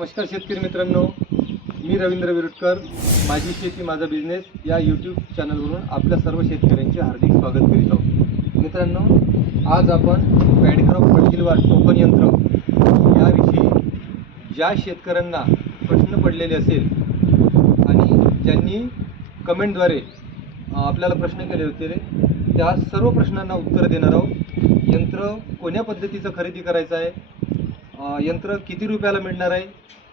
नमस्कार शेतकरी मित्रांनो मी रवींद्र विरुटकर. माझी शेती माझा बिझनेस या यूट्यूब चॅनलवरून आपल्या सर्व शेतकऱ्यांचे हार्दिक स्वागत करीत आहोत. मित्रांनो आज आपण पॅडक्रॉप फर्टिलवार टोकन यंत्र याविषयी ज्या शेतकऱ्यांना प्रश्न पडलेले असेल आणि ज्यांनी कमेंटद्वारे आपल्याला प्रश्न केले होते त्या सर्व प्रश्नांना उत्तर देणार आहोत. यंत्र कोण्या पद्धतीचं खरेदी करायचं आहे? यंत्र किती रुपयाला मिळणार आहे?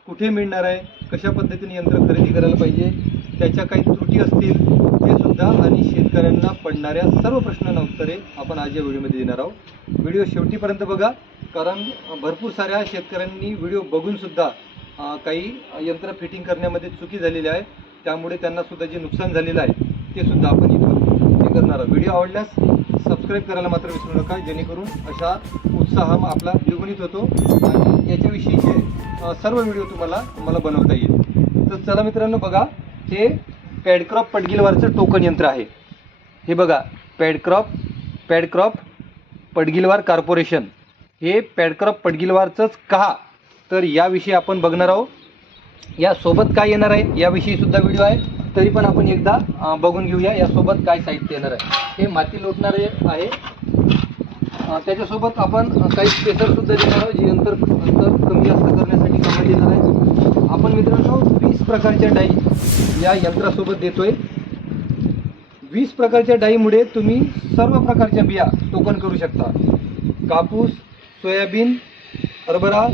कुठे मिळणार आहे? कशा पद्धतीने यंत्र खरेदी करायला पाहिजे? त्याच्या काही त्रुटी असतील ते सुद्धा आणि शेतकऱ्यांना पडणाऱ्या सर्व प्रश्नांना उत्तरे आपण आज या व्हिडिओमध्ये देणार आहोत. व्हिडिओ शेवटीपर्यंत बघा कारण भरपूर साऱ्या शेतकऱ्यांनी व्हिडिओ बघूनसुद्धा काही यंत्र फिटिंग करण्यामध्ये चुकी झालेली आहे त्यामुळे त्यांना सुद्धा जे नुकसान झालेलं आहे ते सुद्धा आपण इथून हे करणार आहोत. व्हिडिओ आवडल्यास सबस्क्राईब करायला मात्र विसरू नका. जेणेकरून अशा उत्साह आपला द्विगुणित होतो. आणि याच्याविषयीचे सर्व व्हिडिओ तुम्हाला मला बनवता येईल. तर चला मित्रांनो बघा हे पॅडक्रॉप पडगिलवारचं टोकन यंत्र आहे. हे बघा पॅडक्रॉप पॅडक्रॉप पडगिलवार कॉर्पोरेशन. हे पॅडक्रॉप पडगिलवारचंच का? तर याविषयी आपण बघणार आहोत. यासोबत काय येणार आहे? याविषयी सुद्धा व्हिडिओ आहे. तरी पण आपण एकदा बघून घेऊया यासोबत काय साहित्य येणार आहे. हे माती लोटणारे आहे. त्याच्यासोबत आपण काही स्पेसरसुद्धा देणार आहोत जे अंतर अंतर कमी जास्त करण्यासाठी कामात देणार आहे. आपण मित्रांनो वीस प्रकारच्या डाई या यंत्रासोबत देतोय. वीस प्रकारच्या डाईमुळे तुम्ही सर्व प्रकारच्या बिया टोकन करू शकता. कापूस सोयाबीन हरभरा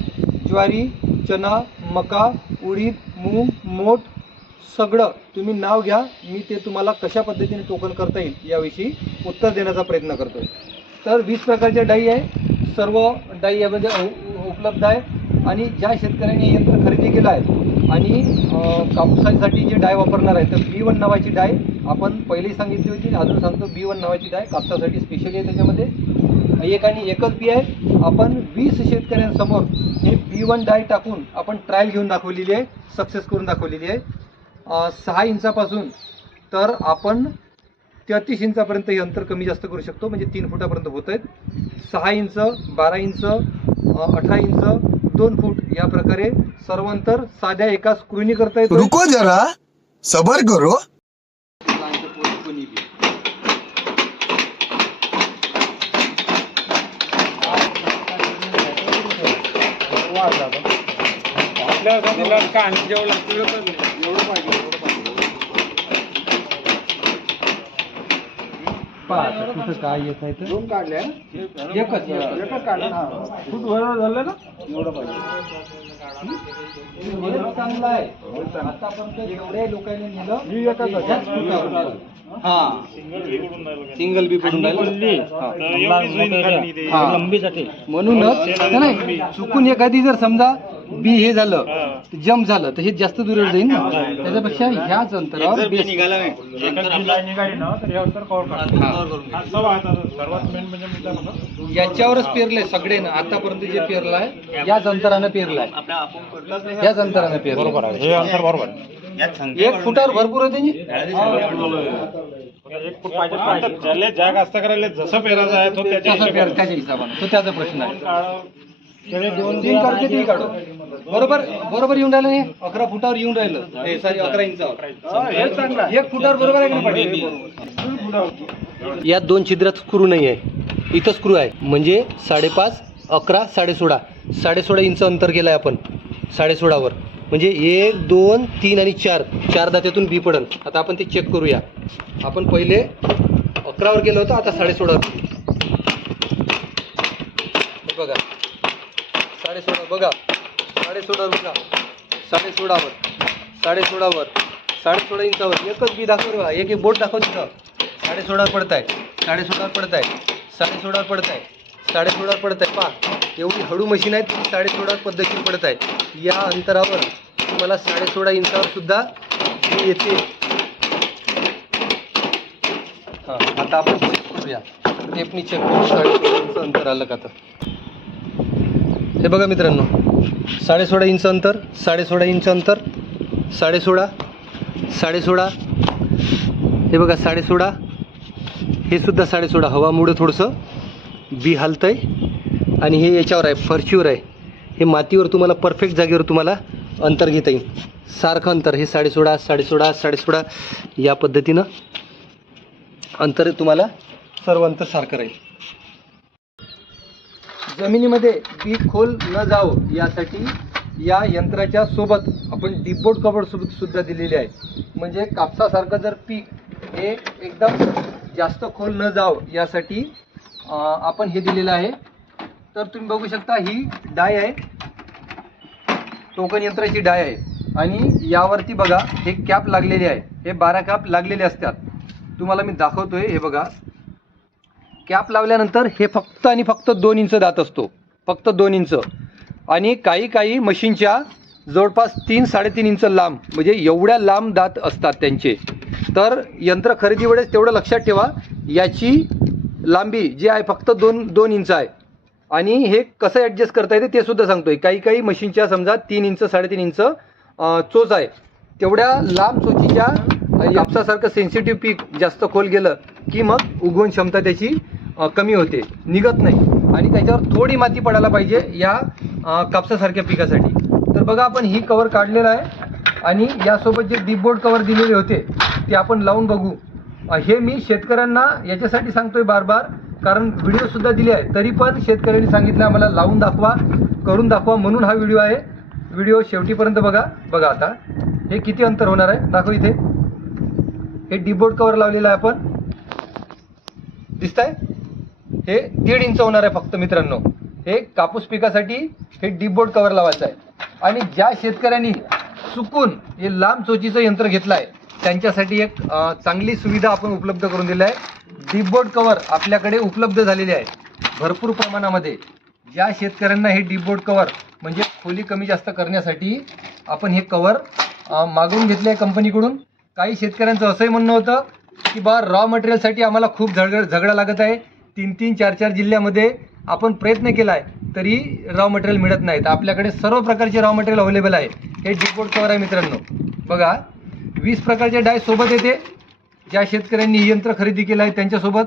ज्वारी चना मका उडीद मूग मोठ सगळं तुम्ही नाव घ्या मी ते तुम्हाला कशा पद्धतीने टोकन करता येईल याविषयी उत्तर देण्याचा प्रयत्न करतो तर वीस प्रकारच्या डाई आहे. सर्व डाई यामध्ये उपलब्ध आहे. आणि ज्या शेतकऱ्यांनी यंत्र खरेदी केलं आहे आणि कापसासाठी जे डाय वापरणार आहे तर बी वन नावाची डाय आपण पहिलेही सांगितली होती अजून सांगतो बी वन नावाची डाय कापसासाठी स्पेशली आहे त्याच्यामध्ये. एक आणि एकच बी आहे. आपण वीस शेतकऱ्यांसमोर हे बी वन डाय टाकून आपण ट्रायल घेऊन दाखवलेली आहे सक्सेस करून दाखवलेली आहे. सहा इंचापासून तर आपण तेहतीस इंचापर्यंत हे अंतर कमी जास्त करू शकतो म्हणजे तीन फुटापर्यंत होत आहेत. सहा इंच बारा इंच अठरा इंच दोन फूट या प्रकारे सर्व अंतर साध्या एका स्क्रूनी करता येतो रुको जरा सबर करो. कुठं काय येत आहे तर काढले एकच एकच. काढलं फूट वर झालं ना? एवढं पाहिजे. चांगलं आहे. आतापर्यंत जेवढ्या लोकांनी नेलं ही एकच आहे. ह्याच फुटावर नेलं. हा. सिंगल बी पडून राहिलं. हा. हा. म्हणूनच नाही, चुकून एखादी जर समजा बी हे झालं जम झालं तर हे जास्त दूर जाईल ना. त्याच्यापेक्षा ह्याच अंतरावर बेस याच्यावरच पेरलंय सगळे ना आतापर्यंत जे पेरलाय याच अंतरानं पेरलाय. याच अंतरानं पेरलं बरोबर हे अंतर बरोबर एक फुटावर भरपूर होते? एक फूट पाहिजे ज्याला ज्या जसं पेरायचं आहे तो त्याच्या तसं पेर त्याच्या हिशोबानं. तो त्याचा प्रश्न आहे. तीन काढू तीन काढू. बरोबर बरोबर येऊन राहिलं हे? अकरा फुटावर येऊन राहिलं. हे सॉरी अकरा इंचावर. एक फुटावर बरोबर आहे का नाही यात दोन छिद्रात स्क्रू नाही आहे. इथं स्क्रू आहे. म्हणजे साडेपाच अकरा साडेसोळा. साडेसोळा इंच अंतर केलं आहे आपण. साडेसोळावर. म्हणजे एक दोन तीन आणि चार. चार दात्यातून बी पडन. आता आपण ते चेक करूया. आपण पहिले अकरावर गेलो होतो आता साडेसोळावर बघा. साडेसोळा बघा. साडेसोळा बघा साडेसोळावर. साडेसोळावर. साडेसोळा इंचावर. एकच बी दाखव एक एक बोट दाखव तिथं. साडेसोळावर पडत आहे साडेसोळावर पडत आहे साडेसोळावर पडत आहे साडेसोळावर पडत आहे पहा. एवढी हळू मशीन आहे ती साडेसोळावर पद्धतीने पडत आहे या अंतरावर तुम्हाला साडेसोळा इंचावर सुद्धा येते. हां आता आपण चेक करूया. टेपनी चेक करू साडेसोळा इंच अंतर आलं का तर. हे बघा मित्रांनो साडेसोळा इंच अंतर साडेसोळा इंच अंतर साडेसोळा साडेसोळा हे बघा साडेसोळा हे सुद्धा साडेसोळा हवामुळं थोडंसं बी हलतं आहे आणि हे याच्यावर आहे फरशीवर आहे. हे मातीवर तुम्हाला परफेक्ट जागेवर तुम्हाला अंतर घेता येईल. सारखं अंतर हे साडेसोळा साडेसोळा साडेसोळा या पद्धतीनं अंतर तुम्हाला सर्व अंतर सारखं राहील. जमिनीमध्ये बी खोल न जावं यासाठी या यंत्राच्या सोबत आपण डिपबोर्ड कवर सु सुद्धा दिलेले आहे. म्हणजे कापसासारखं जर पीक हे एकदम जास्त खोल न जावं यासाठी आपण हे दिलेलं आहे. तर तुम्ही बघू शकता ही डाय आहे. टोकन यंत्राची डाय आहे. आणि यावरती बघा हे कॅप लागलेली आहे. हे बारा कॅप लागलेले असतात. तुम्हाला मी दाखवतोय हे बघा. कॅप लावल्यानंतर हे फक्त आणि फक्त दोन इंच दात असतो. फक्त दोन इंच. आणि काही काही मशीनच्या जवळपास तीन साडेतीन इंच लांब म्हणजे एवढ्या लांब दात असतात त्यांचे. तर यंत्र खरेदी वेळेस तेवढं लक्षात ठेवा. याची लांबी जी आहे फक्त दोन दोन इंच आहे. आणि हे कसं ॲडजस्ट करता येते ते सुद्धा सांगतोय. काही काही मशीनच्या समजा तीन इंच साडेतीन इंच चोच आहे. तेवढ्या लांब चोचीच्या अं, कापसासारखं सेन्सिटिव्ह पीक जास्त खोल गेलं की मग उगवण क्षमता त्याची कमी होते. निघत नाही. आणि त्याच्यावर थोडी माती पडायला पाहिजे या कापसासारख्या पिकासाठी. तर बघा आपण ही कवर काढलेलं आहे आणि यासोबत जे डीपबोर्ड कवर दिलेले होते ते आपण लावून बघू. हे मी शेतकऱ्यांना याच्यासाठी सांगतोय बार बार. कारण व्हिडिओ सुद्धा दिले आहे तरी पण शेतकऱ्यांनी सांगितलं आम्हाला लावून दाखवा करून दाखवा म्हणून हा व्हिडिओ आहे. व्हिडिओ शेवटीपर्यंत बघा. बघा आता. हे किती अंतर होणार आहे? दाखव इथे. हे डीबोर्ड कवर लावलेलं आहे आपण. दिसतंय? हे दीड इंच होणार आहे फक्त मित्रांनो. हे कापूस पिकासाठी हे डीबोर्ड कवर लावायचं आहे. आणि ज्या शेतकऱ्यांनी चुकून हे लांब चोचीचं यंत्र घेतलं आहे त्यांच्यासाठी एक चांगली सुविधा आपण उपलब्ध करून दिली आहे. डिपबोर्ड कवर आपल्याकडे उपलब्ध झालेले आहे. भरपूर प्रमाणामध्ये. ज्या शेतकऱ्यांना हे डीबोर्ड कवर म्हणजे खोली कमी जास्त करण्यासाठी आपण हे कवर मागवून घेतले आहे कंपनीकडून. काही शेतकऱ्यांचं असंही म्हणणं होतं की बा रॉ मटेरियलसाठी आम्हाला खूप झगड झगडा लागत आहे. तीन तीन चार चार जिल्ह्यामध्ये आपण प्रयत्न केला आहे तरी रॉ मटेरियल मिळत नाही. तर आपल्याकडे सर्व प्रकारचे रॉ मटेरियल अवेलेबल आहे. हे डिपबोर्ड कवर आहे मित्रांनो. बघा वीस प्रकारचे डाय सोबत येते. ज्या शेतकऱ्यांनी यंत्र खरेदी केलं आहे त्यांच्यासोबत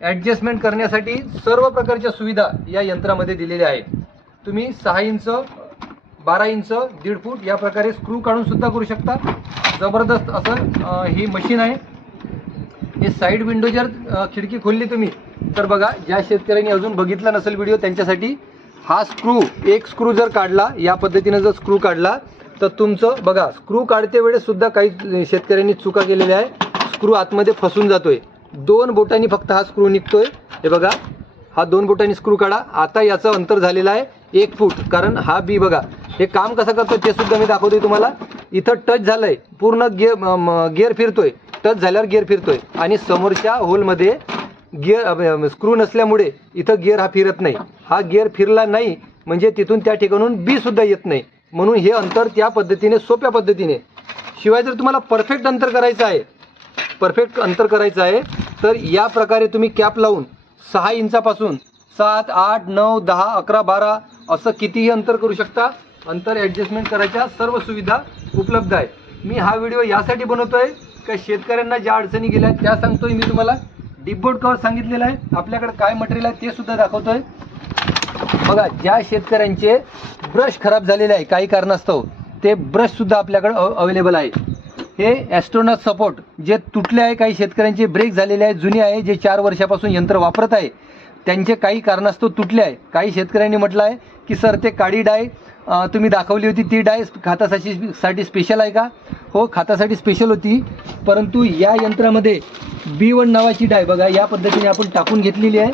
ॲडजस्टमेंट करण्यासाठी सर्व प्रकारच्या सुविधा या यंत्रामध्ये दिलेल्या आहेत. तुम्ही सहा इंच बारा इंच दीड फूट या प्रकारे स्क्रू काढून सुद्धा करू शकता. जबरदस्त असं ही मशीन आहे. हे साईड विंडो जर खिडकी खोलली तुम्ही तर बघा ज्या शेतकऱ्यांनी अजून बघितला नसेल व्हिडिओ त्यांच्यासाठी हा स्क्रू एक स्क्रू जर काढला या पद्धतीनं जर स्क्रू काढला तर तुमचं बघा स्क्रू काढते वेळेस सुद्धा काही शेतकऱ्यांनी चुका केलेल्या आहे स्क्रू आतमध्ये फसून जातोय. दोन बोटांनी फक्त हा स्क्रू निघतोय. हे बघा हा दोन बोटांनी स्क्रू काढा. आता याचं अंतर झालेलं आहे एक फूट कारण हा बी बघा हे काम कसं करतो ते सुद्धा मी दाखवतोय तुम्हाला. इथं टच झालंय पूर्ण गिअर गिअर फिरतोय. टच झाल्यावर गिअर फिरतोय. आणि समोरच्या होलमध्ये गिअर स्क्रू नसल्यामुळे इथं गिअर हा फिरत नाही. हा गिअर फिरला नाही म्हणजे तिथून त्या ठिकाणून बी सुद्धा येत नाही. म्हणून हे अंतर त्या पद्धतीने सोप्या पद्धतीने. शिवाय जर तुम्हाला परफेक्ट अंतर करायचं आहे परफेक्ट अंतर करायचं आहे. तर या प्रकारे तुम्ही कॅप लावून सहा इंचापासून सात आठ नऊ दहा अकरा बारा असं कितीही अंतर करू शकता. अंतर ॲडजस्टमेंट करायच्या सर्व सुविधा उपलब्ध आहे. मी हा व्हिडिओ यासाठी बनवतो आहे का शेतकऱ्यांना ज्या अडचणी गेल्या आहेत त्या सांगतोय मी तुम्हाला. डिपबोर्ड कवर सांगितलेलं आहे. आपल्याकडे काय मटेरियल आहे ते सुद्धा दाखवतोय. बघा ज्या शेतकऱ्यांचे ब्रश खराब झालेले आहे काही कारणास्तव ते ब्रशसुद्धा आपल्याकडं आपल्याकडे अवेलेबल आहे. हे ॲस्ट्रोनॉट सपोर्ट जे तुटले आहे काही शेतकऱ्यांचे ब्रेक झालेले आहे जुने आहे जे चार वर्षापासून यंत्र वापरत आहे त्यांचे काही कारणास्तव तुटले आहे. काही शेतकऱ्यांनी म्हटलं आहे की सर ते काळी डाय तुम्ही दाखवली होती ती डाय खातासाठी साठी स्पेशल आहे का? हो खातासाठी स्पेशल होती परंतु या यंत्रामध्ये बी वन नावाची डाय बघा या पद्धतीने आपण टाकून घेतलेली आहे.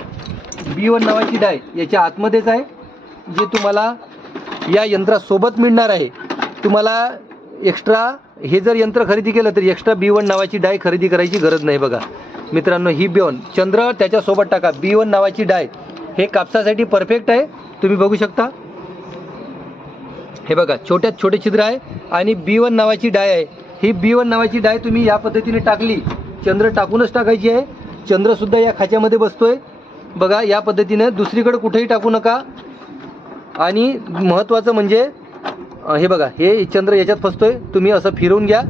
बी वन नावाची डाय याच्या आतमध्येच आहे जे तुम्हाला या यंत्रासोबत मिळणार आहे. तुम्हाला एक्स्ट्रा हे जर यंत्र खरेदी केलं तर एक्स्ट्रा बी वन नावाची डाय खरेदी करायची गरज नाही बघा. मित्रांनो ही बी वन चंद्र त्याच्यासोबत टाका. बी वन नावाची डाय. हे कापसासाठी परफेक्ट आहे. तुम्ही बघू शकता. हे बघा छोट्यात छोटे छिद्र आहे आणि बी वन नावाची डाय आहे. ही बी वन नावाची डाय तुम्ही या पद्धतीने टाकली चंद्र टाकूनच टाकायची आहे. चंद्रसुद्धा या खाच्यामध्ये बसतोय. बघा या पद्धतीनं दुसरीकडे कुठेही टाकू नका. आणि महत्त्वाचं म्हणजे हे बघा हे चंद्र याच्यात फसतोय तुम्ही असं फिरवून घ्या.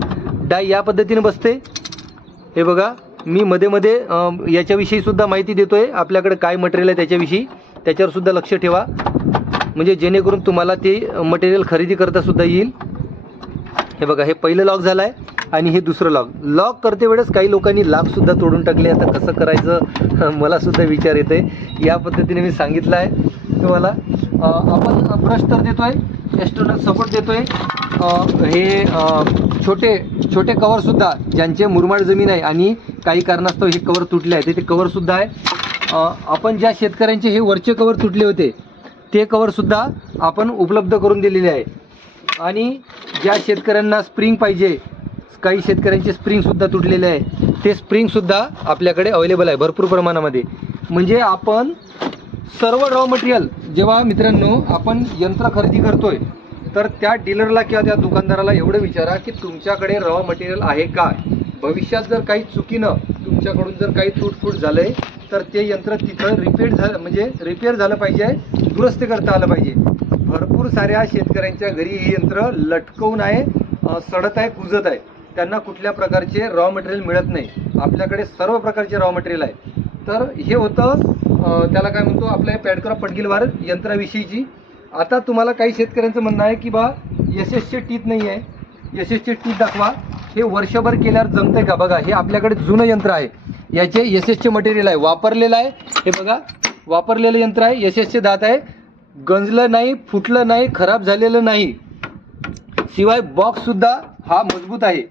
डाय या पद्धतीने बसते. हे बघा मी मध्ये मध्ये याच्याविषयी सुद्धा माहिती देतोय. आपल्याकडे काय मटेरियल आहे त्याच्याविषयी त्याच्यावर सुद्धा लक्ष ठेवा. म्हणजे जेणेकरून तुम्हाला ते मटेरियल खरेदी करता सुद्धा येईल. हे बघा हे पहिलं लॉक झालं आहे आणि हे दुसरं लॉक लॉक करते वेळेस काही लोकांनी लॉकसुद्धा तोडून टाकले. आता कसं करायचं मला सुद्धा विचार येते या पद्धतीने मी सांगितलं आहे. तुम्हाला आपण ब्रश तर देतो आहे एक्सटर्नल सपोर्ट देतो आहे हे छोटे छोटे कवरसुद्धा ज्यांचे मुरमाड जमीन आहे आणि काही कारणास्तव हे कवर तुटले आहे ते कवरसुद्धा आहे. आपण ज्या शेतकऱ्यांचे हे वरचे कवर तुटले होते ते कवरसुद्धा आपण उपलब्ध करून दिलेले आहे. आणि ज्या शेतकऱ्यांना स्प्रिंग पाहिजे काही शेतकऱ्यांचे स्प्रिंगसुद्धा तुटलेले आहे ते स्प्रिंगसुद्धा आपल्याकडे अवेलेबल आहे भरपूर प्रमाणामध्ये. म्हणजे आपण सर्व रॉ मटेरियल जेव्हा मित्रांनो आपण यंत्र खरेदी करतोय तर त्या डीलरला किंवा त्या दुकानदाराला एवढं विचारा की तुमच्याकडे रॉ मटेरियल आहे का? भविष्यात जर काही चुकीनं तुमच्याकडून जर काही तुटफूट झालंय तर ते यंत्र तिथं रिपेअर झालं म्हणजे रिपेअर झालं पाहिजे दुरुस्त करता आलं पाहिजे. भरपूर साऱ्या शेतकऱ्यांच्या घरी हे यंत्र लटकवून आहे सडत आहे कुजत आहे. त्यांना कुठल्या प्रकारचे रॉ मटेरियल मिळत नाही. आपल्याकडे सर्व प्रकारचे रॉ मटेरियल आहे. तर हे होतं त्याला काय म्हणतो आपल्या पॅडकरा पडगिलवार यंत्राविषयीची. आता तुम्हाला काही शेतकऱ्यांचं म्हणणं आहे की बा एस एसचे टीत नाही आहे एस एसचे टीत दाखवा. हे वर्षभर केल्यावर जमतंय का? बघा हे आपल्याकडे जुनं यंत्र आहे. याचे एस एसचे मटेरियल आहे. वापरलेलं आहे. हे बघा वापरलेलं यंत्र आहे. एस एसचे दात आहे. गंजलं नाही फुटलं नाही खराब झालेलं नाही. शिवाय बॉक्ससुद्धा हा मजबूत आहे.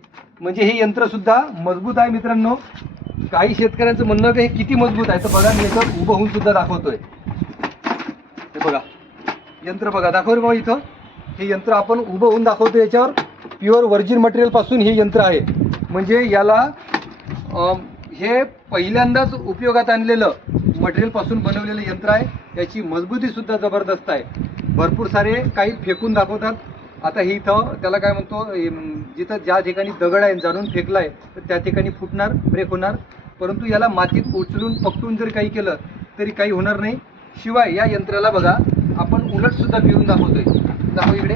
म्हणजे हे यंत्रसुद्धा मजबूत आहे मित्रांनो. काही शेतकऱ्यांचं म्हणणं की हे किती मजबूत आहे. तर बघा मी इथं उभं होऊन सुद्धा दाखवतोय. हे बघा यंत्र बघा दाखव रे बाबा इथं? हे यंत्र आपण उभं होऊन दाखवतो याच्यावर. प्युअर व्हर्जिन मटेरियलपासून हे यंत्र आहे. म्हणजे याला हे पहिल्यांदाच उपयोगात आणलेलं मटेरियलपासून बनवलेलं यंत्र आहे. याची मजबूती सुद्धा जबरदस्त आहे. भरपूर सारे काही फेकून दाखवतात. आता हे इथं त्याला काय म्हणतो जिथं ज्या ठिकाणी दगड आहे जाणून फेकला आहे तर त्या ठिकाणी फुटणार ब्रेक होणार. परंतु याला मातीत उचलून पकडून जर काही केलं तरी काही होणार नाही. शिवाय या यंत्राला बघा आपण उलटसुद्धा फिरून दाखवतोय. दाखव इकडे.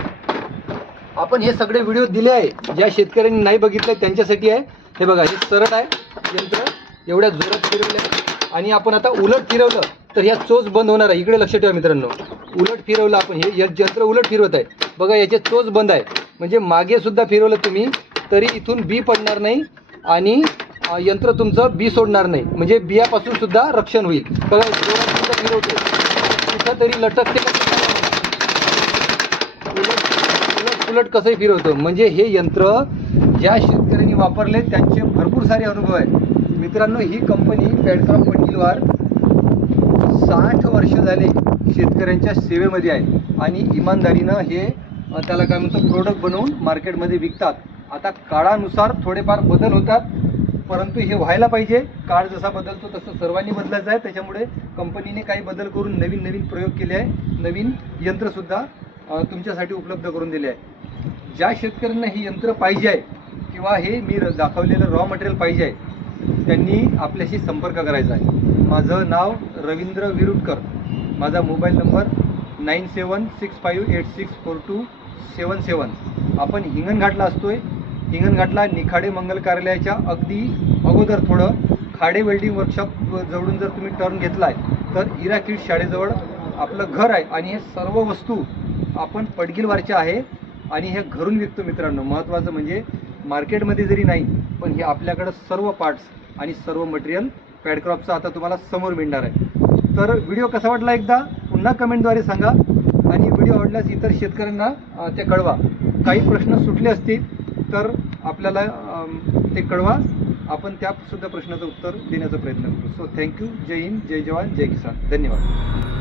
आपण हे सगळे व्हिडिओ दिले आहे ज्या शेतकऱ्यांनी नाही बघितले त्यांच्यासाठी आहे. हे बघा हे सरळ आहे यंत्र एवढ्या जोरात फिरवलं आहे आणि आपण आता उलट फिरवलं तर ह्या चोच बंद होणार आहे. इकडे लक्ष ठेवा मित्रांनो. उलट फिरवलं आपण हे य- यंत्र उलट फिरवत आहे. बघा याचे चोच बंद आहे. म्हणजे मागे सुद्धा फिरवलं तुम्ही तरी इथून बी पडणार नाही. आणि यंत्र तुमचं बी सोडणार नाही. म्हणजे बियापासून सुद्धा रक्षण होईल. फिरवतो कुठं तरी लटकते उलट उलट कसंही फिरवतो म्हणजे हे यंत्र ज्या शेतकऱ्यांनी वापरले त्यांचे भरपूर सारे अनुभव आहेत. मित्रांनो ही कंपनी पॅडक्रॉप पटकिलवार साठ वर्ष झाले शेतकऱ्यांच्या सेवेमध्ये आहे. आणि इमानदारीनं हे त्याला काय म्हणतो प्रोडक्ट बनवून मार्केटमध्ये विकतात. आता काळानुसार थोडेफार बदल होतात. परंतु हे व्हायला पाहिजे. काळ जसा बदलतो तसं सर्वांनी बदलायचं आहे. त्याच्यामुळे कंपनीने काही बदल करून नवीन नवीन प्रयोग केले आहे. नवीन यंत्रसुद्धा तुमच्यासाठी उपलब्ध करून दिले आहे. ज्या शेतकऱ्यांना हे यंत्र पाहिजे आहे किंवा हे मी र- दाखवलेलं रॉ मटेरियल पाहिजे आहे त्यांनी आपल्याशी संपर्क करायचा आहे. माझं नाव रवींद्र विरुटकर. माझा mobile number nine seven six five eight six four two seven seven. आपण हिंगणघाटला असतोय. हिंगणघाटला निखाडे मंगल कार्यालयाच्या अगदी अगोदर थोडं खाडे वेल्डिंग वर्कशॉप जवळून जर तुम्ही टर्न घेतलाय तर इरा शाळेजवळ आपलं घर आहे आणि हे सर्व वस्तू आपण पडगिलवारच्या आहे आणि हे घरून विकतो मित्रांनो. महत्त्वाचं म्हणजे मार्केटमध्ये जरी नाही पण हे आपल्याकडं सर्व पार्ट्स आणि सर्व मटेरियल पॅडक्रॉपचं आता तुम्हाला समोर मिळणार आहे. तर व्हिडिओ कसा वाटला एकदा? पुन्हा कमेंटद्वारे सांगा. आणि व्हिडिओ आवडल्यास इतर शेतकऱ्यांना ते कळवा. काही प्रश्न सुटले असतील तर आपल्याला ते कळवा आपण त्यासुद्धा प्रश्नाचं उत्तर देण्याचा प्रयत्न करू. सो थँक्यू जय हिंद जय जवान जय किसान. धन्यवाद.